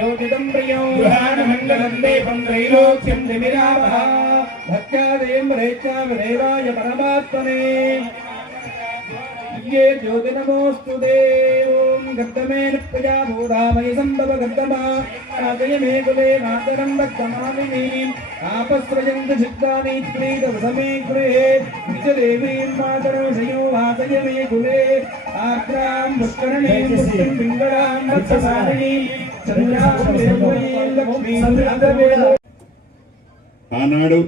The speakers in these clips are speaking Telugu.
ज्योतिदम् प्रियम् गृहाणमण्डलम् देवम् त्रैलोक्यम् दिविरामः भक्त्यादयम् रेचामि देवाय परमात्मने దివ్యే జ్యోతి నమోస్తు ఓం గద్దమేన ప్రజా భూతామయ సంభవ గద్దమా ఆదయ మే కులే మాతరం భక్తమామిని ఆపస్రజంత చిత్తాని ప్రీత సమే గృహే నిజదేవీం మాతరం సయో ఆదయ మే కులే పుష్కరణే పుష్టిం పింగళాం అదవేద ఆనాడు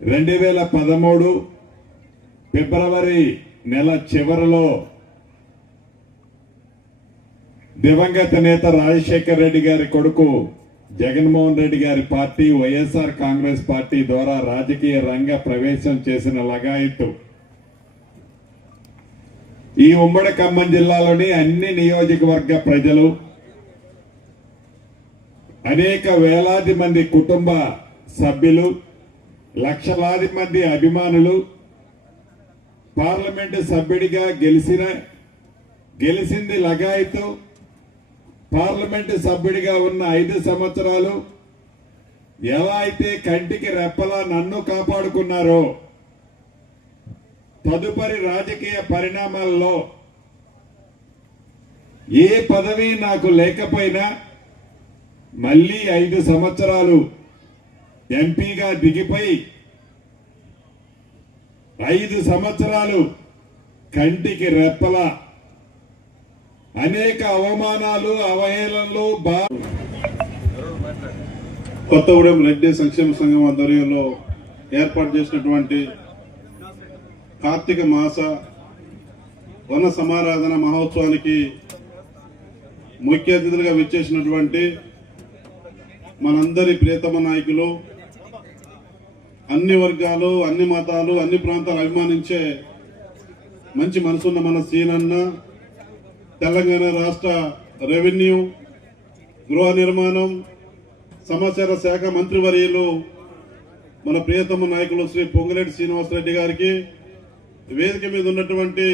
రెండు వేల పదమూడు ఫిబ్రవరి నెల చివరిలో దివంగత నేత రాజశేఖర్ రెడ్డి గారి కొడుకు జగన్మోహన్ రెడ్డి గారి పార్టీ వైఎస్ఆర్ కాంగ్రెస్ పార్టీ ద్వారా రాజకీయ రంగ ప్రవేశం చేసిన లగాయత్తు. ఈ ఉమ్మడి ఖమ్మం జిల్లాలోని అన్ని నియోజకవర్గ ప్రజలు అనేక వేలాది మంది కుటుంబ సభ్యులు లక్షలాది మంది అభిమానులు పార్లమెంటు సభ్యుడిగా గెలిచిన గెలిచింది లగాయతు పార్లమెంటు సభ్యుడిగా ఉన్న ఐదు సంవత్సరాలు ఎలా అయితే కంటికి రెప్పలా నన్ను కాపాడుకున్నారో తదుపరి రాజకీయ పరిణామాల్లో ఏ పదవి నాకు లేకపోయినా మళ్ళీ ఐదు సంవత్సరాలు ఎంపీగా దిగిపోయి ఐదు సంవత్సరాలు కంటికి రెప్పల. అనేక అవమానాలు అవహేళనలు బా కొత్తగూడెం రెడ్డి సంక్షేమ సంఘం ఆధ్వర్యంలో ఏర్పాటు చేసినటువంటి కార్తీక మాస వన సమారాధన మహోత్సవానికి ముఖ్య అతిథులుగా విచ్చేసినటువంటి మనందరి ప్రియతమ నాయకులు అన్ని వర్గాలు అన్ని మతాలు అన్ని ప్రాంతాలు అభిమానించే మంచి మనసున్న మన సీనన్న తెలంగాణ రాష్ట్ర రెవెన్యూ గృహ నిర్మాణం సమాచార శాఖ మంత్రివర్యులు మన ప్రియతమ నాయకులు శ్రీ పొంగిరెడ్డి శ్రీనివాసరెడ్డి గారికి వేదిక మీద ఉన్నటువంటి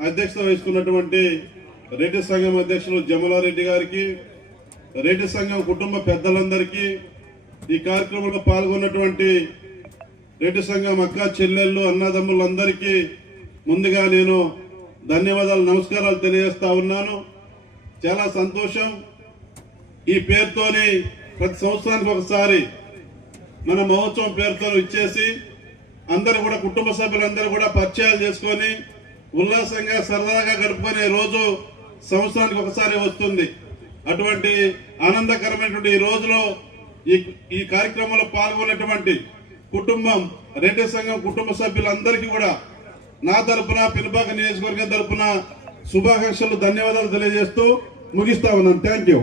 అధ్యక్షత వహిస్తున్నటువంటి రెడ్డి సంఘం అధ్యక్షులు జమలారెడ్డి గారికి రెడ్డి సంఘం కుటుంబ పెద్దలందరికీ ఈ కార్యక్రమంలో పాల్గొన్నటువంటి రెడ్డి సంఘం అక్క చెల్లెళ్ళు అన్నదమ్ములందరికీ ముందుగా నేను ధన్యవాదాలు నమస్కారాలు తెలియజేస్తా ఉన్నాను. చాలా సంతోషం. ఈ పేరుతోని ప్రతి సంవత్సరానికి ఒకసారి మన మహోత్సవం పేరుతో ఇచ్చేసి అందరూ కూడా కుటుంబ సభ్యులందరూ కూడా పరిచయాలు చేసుకొని ఉల్లాసంగా సరదాగా గడుపుకునే రోజు సంవత్సరానికి ఒకసారి వస్తుంది. అటువంటి ఆనందకరమైనటువంటి ఈ రోజులో ఈ ఈ కార్యక్రమంలో పాల్గొన్నటువంటి కుటుంబం రెడ్డి సంఘం కుటుంబ సభ్యులందరికీ కూడా నా తరపున పిలుపాక నియోజకవర్గం తరపున శుభాకాంక్షలు ధన్యవాదాలు తెలియజేస్తూ ముగిస్తా ఉన్నాను. Thank you